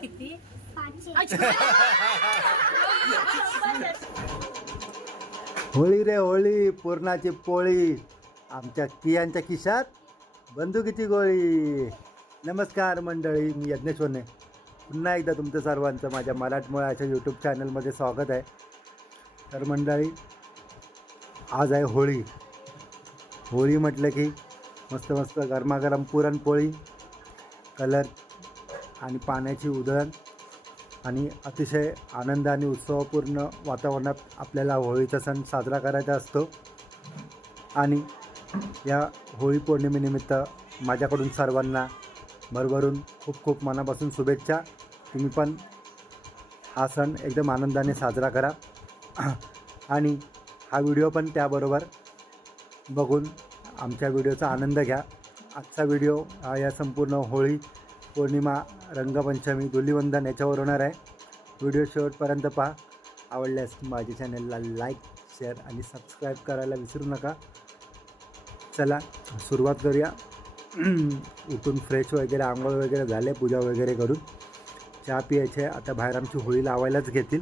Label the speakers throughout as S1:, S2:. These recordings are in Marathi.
S1: किती
S2: होळी रे होळी पूर्णाची पोळी. आमच्या कियांच्या खिशात बंदुकीची गोळी. नमस्कार मंडळी मी यज्ञेश्वरने. पुन्हा एकदा तुमचं सर्वांचं माझ्या मराठमोळ्याच्या यूट्यूब चॅनलमध्ये स्वागत आहे. तर मंडळी आज आहे होळी. होळी म्हटलं की मस्त मस्त गरमागरम पुरणपोळी कलर आणि पाण्याची उधळण आणि अतिशय आनंद आणि उत्सवपूर्ण वातावरणात आपल्याला होळीचा सण साजरा करायचा असतो. आणि या होळी पौर्णिमेनिमित्त माझ्याकडून सर्वांना भरभरून खूप खूप मनापासून शुभेच्छा. तुम्ही पण हा सण एकदम आनंदाने साजरा करा. आणि हा व्हिडिओ पण त्याबरोबर बघून आमच्या व्हिडिओचा आनंद घ्या. आजचा व्हिडिओ हा या संपूर्ण होळी पौर्णिमा रंगपंचमी धुलीवंदन याच्यावर होणार आहे. व्हिडिओ शेवटपर्यंत पहा. आवडल्यास माझ्या चॅनलला लाईक शेअर आणि सबस्क्राईब करायला विसरू नका. चला सुरुवात करूया. उठून फ्रेश वगैरे आंघोळ वगैरे झाले पूजा वगैरे करून. चहा प्यायचे आता बाहेर आमची होळी लावायलाच घेतील.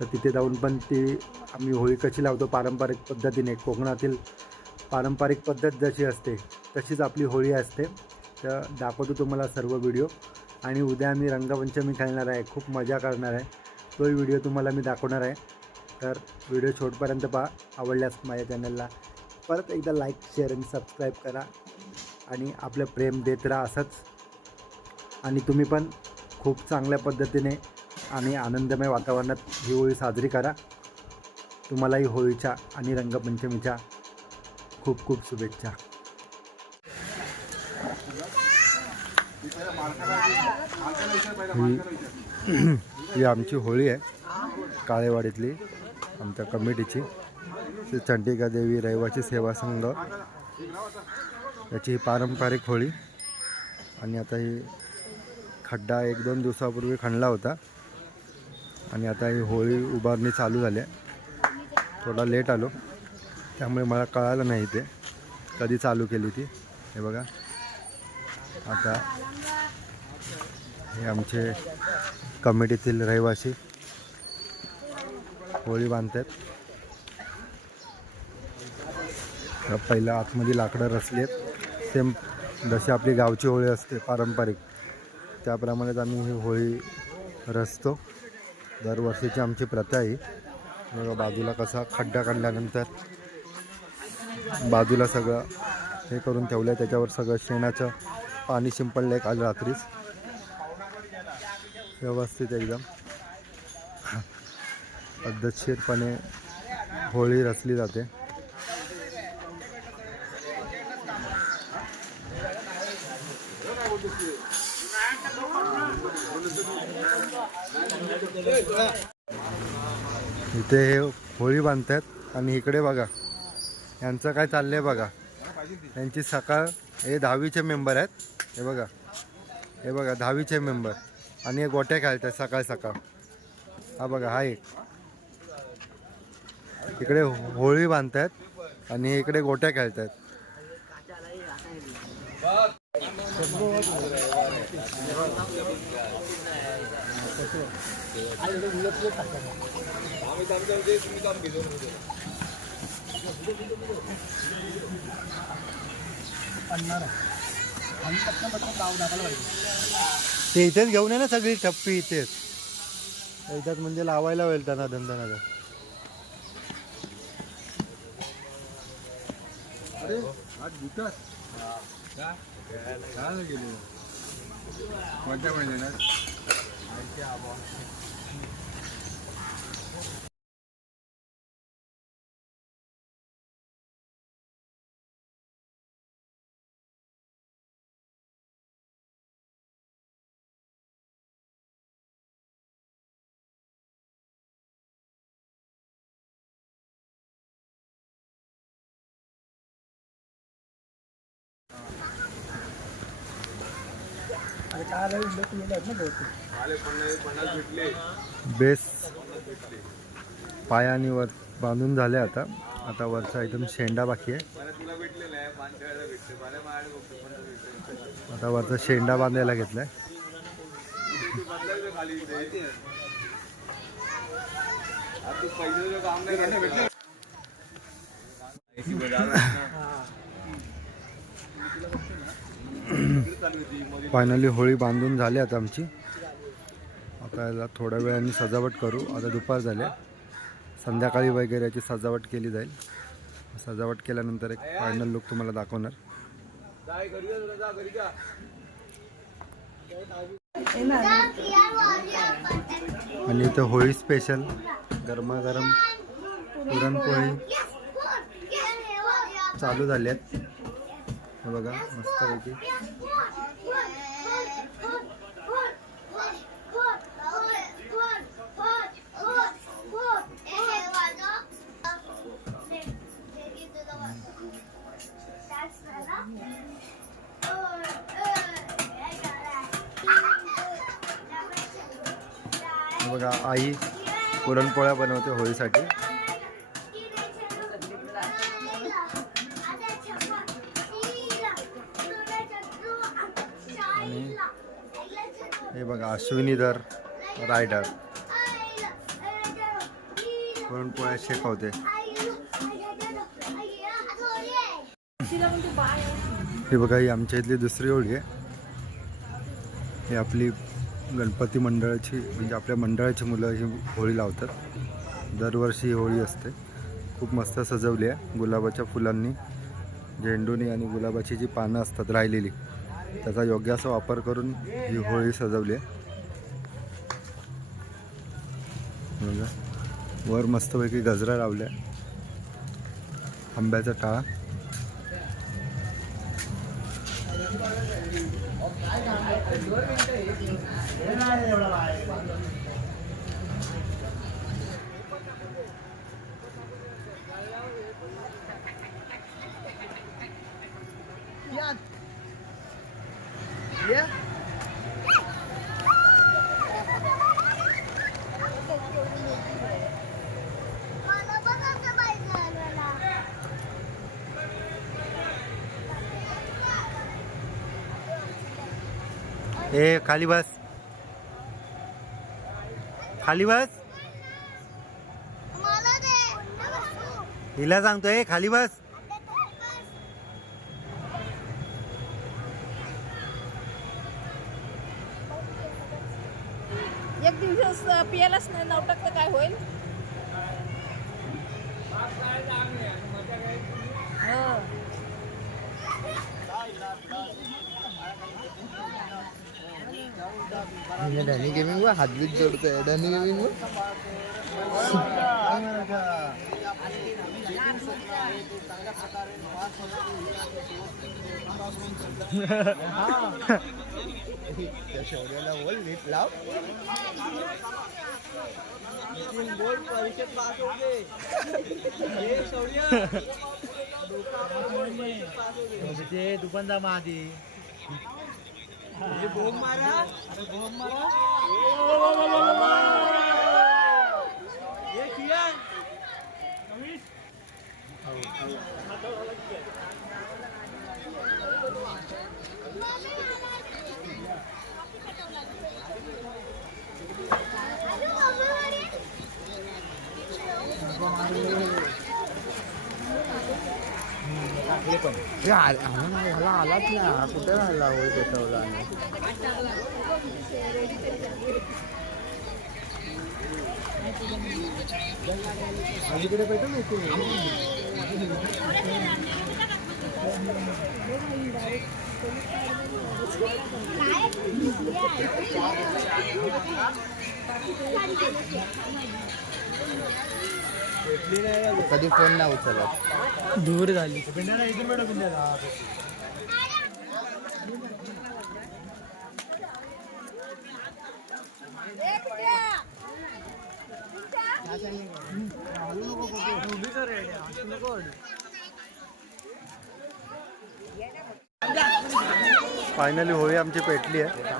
S2: तर तिथे जाऊन पण ती आम्ही होळी कशी लावतो पारंपरिक पद्धतीने कोकणातील पारंपरिक पद्धत जशी असते तशीच आपली होळी असते. तर दाखवतो तुम्हाला सर्व व्हिडिओ आणि उद्या आम्ही रंगपंचमी खेळणार आहे खूप मजा करणार आहे. तोही व्हिडिओ तुम्हाला मी दाखवणार आहे. तर व्हिडिओ शेवटपर्यंत पहा आवडल्यास माझ्या चॅनलला परत एकदा लाईक शेअर आणि सबस्क्राईब करा. आणि आपलं प्रेम देत राहा असंच. आणि तुम्ही पण खूप चांगल्या पद्धतीने आणि आनंदमय वातावरणात ही होळी साजरी करा. तुम्हालाही होळीच्या आणि रंगपंचमीच्या खूप खूप शुभेच्छा. ही ही आमची होळी आहे काळेवाडीतली आमच्या कमिटीची. श्री चंडिका देवी रहिवासी सेवा संघ. याची ही पारंपरिक होळी. आणि आता ही खड्डा एक दोन दिवसापूर्वी खणला होता. आणि आता ही होळी उभारणी चालू झाली आहे. थोडा लेट आलो. त्यामुळे मला कळालं नाही ते. कधी चालू केली ती हे बघा. आता हे आमचे कमिटीतील रहिवासी होळी बांधतात. तर पहिलं आतमध्ये लाकडं रचली आहेत सेम जशी आपली गावची होळी असते पारंपरिक त्याप्रमाणेच आम्ही ही होळी रचतो. दरवर्षीची आमची प्रथा आहे. बघा बाजूला कसा खड्डा काढल्यानंतर बाजूला सगळं हे करून ठेवलं आहे त्याच्यावर सगळं शेणाचं पाणी शिंपडलं आहे काल रात्रीच. व्यवस्थित एकदम. पद्धतशीरपणे होळी रचली जाते. इथे हे होळी बांधतात. आणि इकडे बघा यांचं काय चाललंय बघा. यांची सकाळ हे दहावीचे मेंबर आहेत. हे बघा हे बघा दहावीचे मेंबर आणि हे गोट्या खेळतात सकाळ सकाळ. हा बघा हा एक. इकडे होळी बांधतात आणि इकडे गोट्या खेळतात ते इथेच घेऊन ये ना सगळी टप्पी इथेच. याच्यात म्हणजे लावायला होईल त्यांना धंदा
S3: अरे आज काय गेले? कोणत्या महिन्यात?
S2: बेस पायाने वर बांधून झाले आता. आता वरचा एकदम शेंडा बाकी आहे. आता वरचा शेंडा बांधायला घेतलाय. फायनली होळी बांधून झाली आता आमची. आता याला थोड्या वेळाने सजावट करू. आता दुपार झाले संध्याकाळी वगैरे याची सजावट केली जाईल. सजावट केल्यानंतर एक फायनल लुक तुम्हाला दाखवणार. आणि इथं होळी स्पेशल गरमागरम पुरणपोळी चालू झाली आहेत. हे बघा मस्तपैकी बघा आई पुरणपोळ्या बनवते होळीसाठी. बघा अश्विनीधर रायडर. पुरणपोळ्या शेकवते? हे बघा ही आमच्या इथली दुसरी होळी आहे. ही आपली गणपती मंडळाची म्हणजे आपल्या मंडळाची मुलं ही होळी लावतात. दरवर्षी ही होळी असते. खूप मस्त सजवली आहे. गुलाबाच्या फुलांनी झेंडूनी आणि गुलाबाची जी पानं असतात राहिलेली त्याचा योग्य असा वापर करून ही होळी सजवली आहे. वर मस्तपैकी गजरा लावल्या आंब्याचा टाळा. ए खाली बस. खाली बस. हिला सांगतोय खाली बस
S1: एक दिवस पियालाच नाही नऊ टक्के काय होईल हो.
S4: डॅनी गेमिंग वर हातबीत जोडतोय डॅनी गेमिंग वर त्या शौर्याला बोल नीट लाव बोल परीक्षेत पास होते
S2: तू पण जा आधी
S4: बोम मारा अरे बोम मारा ये किरण ह्याला आलाच ना कुठे राहिला होय पेटवला आणि अलीकडे पेटवलं कधी फोन नाही उचलत.
S2: दूर झाली. फायनली होळी आमची पेटली आहे.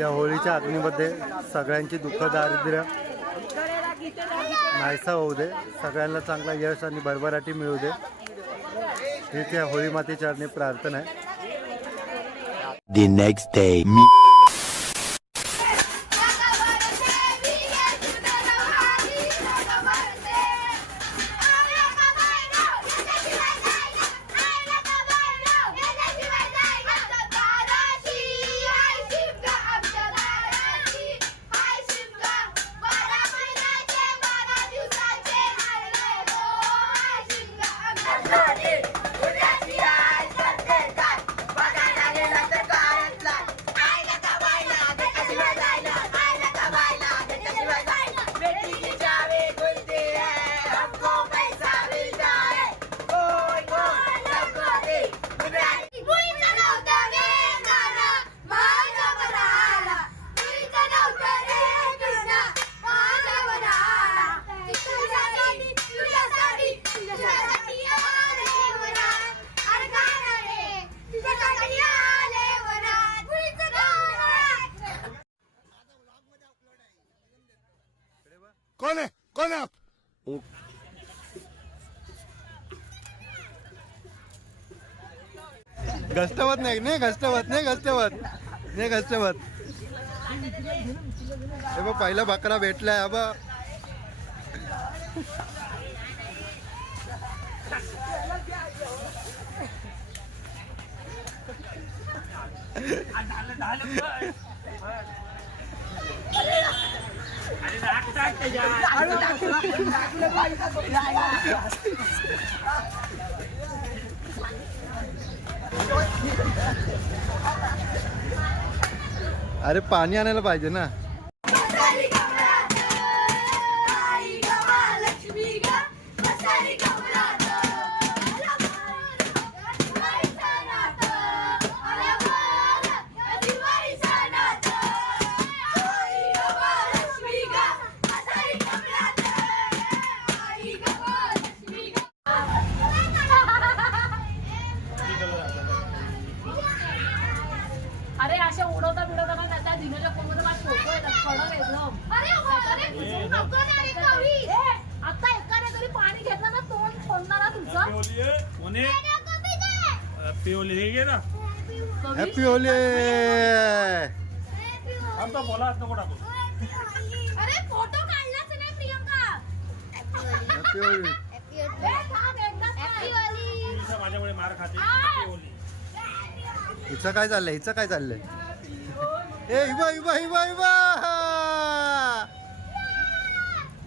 S2: या होळीच्या अग्नीमध्ये सगळ्यांची दुःख दारिद्र्य नाहीसा होऊ दे सगळ्यांना चांगला यश आणि भरभराटी मिळू दे ही त्या होळी माती प्रार्थना आहे
S5: The next day.
S2: घष्टवत नाही नाही घष्टवत नाही घष्टवत नाही घष्टवत. हे बघ पहिला बकरा भेटलाय हा बघ अरे पाणी आणायला पाहिजे ना
S6: बसारी कमरात, आई ग महालक्ष्मी ग, बसारी कमरात. दिवाळीचं नातं, आलं बरं, दिवाळीचं नातं. आई ग महालक्ष्मी ग, बसारी अरे पाणी आणायला पाहिजे ना.
S1: अरे अशा उडवता बिडवता दिनोच्या फोनमध्ये माझा फोटो येतात एकदम
S6: नको ना रे कवी.
S1: ए, आता एकाने जरी पाणी घेतलं ना तोंड फोडणार
S6: नको दे.
S2: Happy Holi
S6: Happy Holi. अरे फोटो काढलाच नाही प्रियंका
S2: हॅपी होली.
S7: माझ्यामुळे मार खाते!
S2: हिचं काय चाललंय हिचं काय चाललंय ए हिबा हिबा हिबा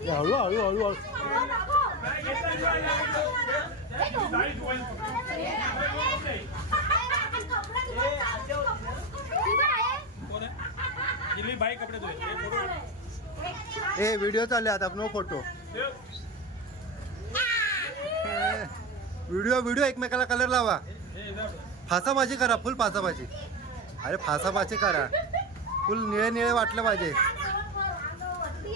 S2: ए, हळू हळू हळू हळू
S7: कपडे हे
S2: ए व्हिडिओ चालले आता नो फोटो. व्हिडिओ व्हिडिओ एकमेकाला कलर लावा. फासाबाजी करा फुल फासाबाजी. अरे फासाबाजी करा. फुल निळे निळे वाटलं पाहिजे.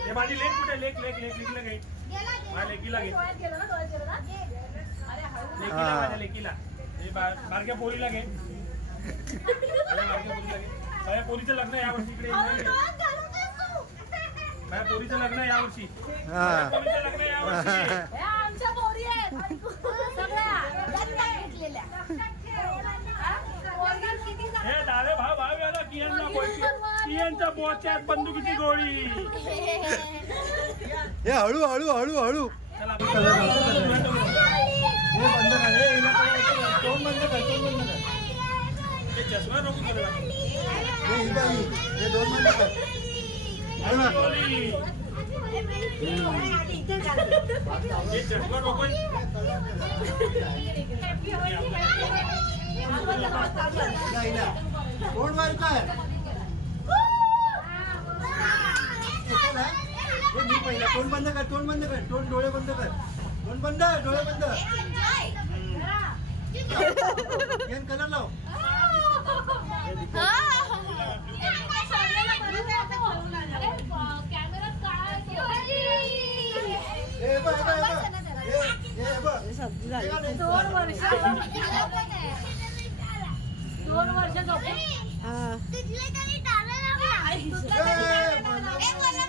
S7: हे माझी लेक कुठे? लेक लेक लेक लेकीला घे. माझ्या लेकीला घे.
S1: ना ना.
S7: माझ्या लेकीला. हे बारक्या पोरीला घे. माझ्या बारक्या पोरीला घे. माझ्या पोरीचं लग्न यावर्षी इकडे. ये. माझ्या पोरीचं लग्न यावर्षी
S2: हा.
S7: पोरीचं लग्न यावर्षी
S1: हे आमच्या पोरी आहेत. सगळ्या.
S7: हे डाळे भाव भाव याला बोलची कियांच्या बोच्यात बंदुकीची गोळी.
S2: हे हळू हळू हळू हळू.
S7: चष्मा नको नको
S2: हिला, हिला. तोंड बंद कर तोंड बंद कर तोंड डोळे बंद कर तोंड बंद डोळे बंद पेन कलर लाव
S1: दोन वर्ष दोन वर्ष झोपले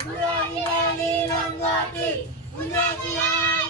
S2: Bunga nila
S5: nilang wati, bunga siang.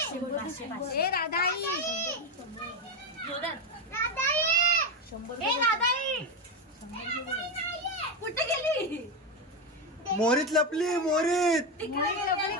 S5: कुठे गेली?
S2: मोरीत लपली मोरीत
S5: तिकडे गेली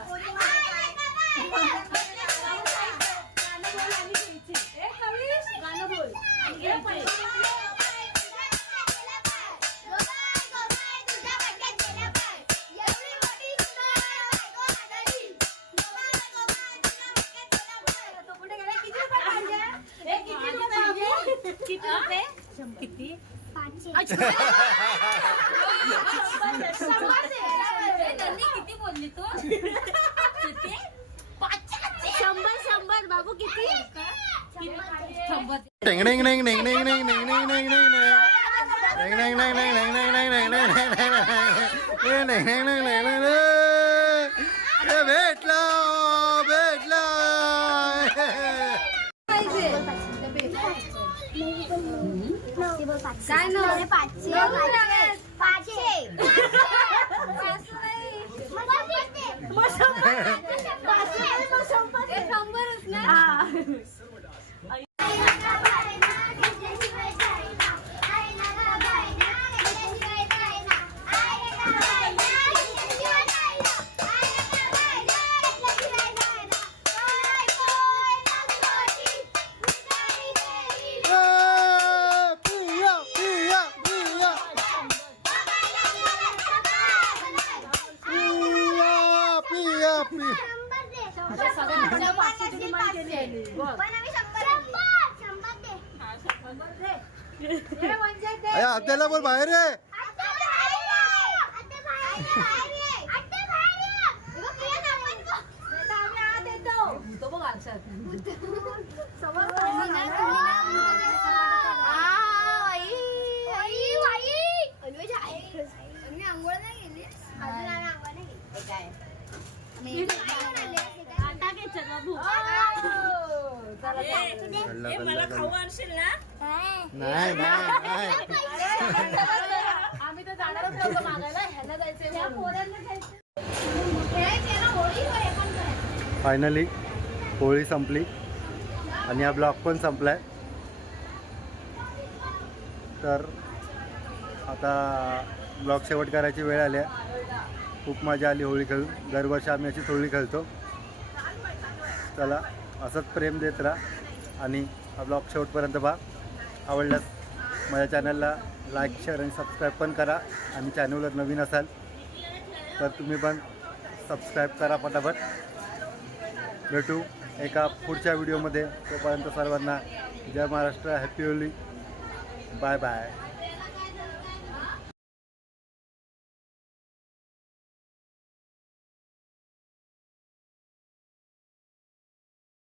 S1: किती बोलली तू किती
S5: शंभर शंभर बाबू किती
S1: शंभर
S5: काय नाव पाचशे पाचशे शंभरच नाही आम्ही
S1: तर जाणारच नव्हतो मागायला ह्याला जायचंय
S2: फायनली होळी संपली आणि हा ब्लॉग पण संपलाय. तर आता ब्लॉग शेवट करायची वेळ आली आहे. खूप मजा आली होळी खेळून. दरवर्षी आम्ही अशीच होळी खेळतो. चला असंच प्रेम देत राहा आणि हा ब्लॉग शेवटपर्यंत पहा. आवडल्यास माझ्या चॅनलला लाईक शेअर आणि सबस्क्राईब पण करा आणि चॅनलवर नवीन असाल तर तुम्ही पण सबस्क्राईब करा पटापट. भेटू. एका पुढच्या व्हिडिओमध्ये तोपर्यंत सर्वांना जय Maharashtra happy Holi bye bye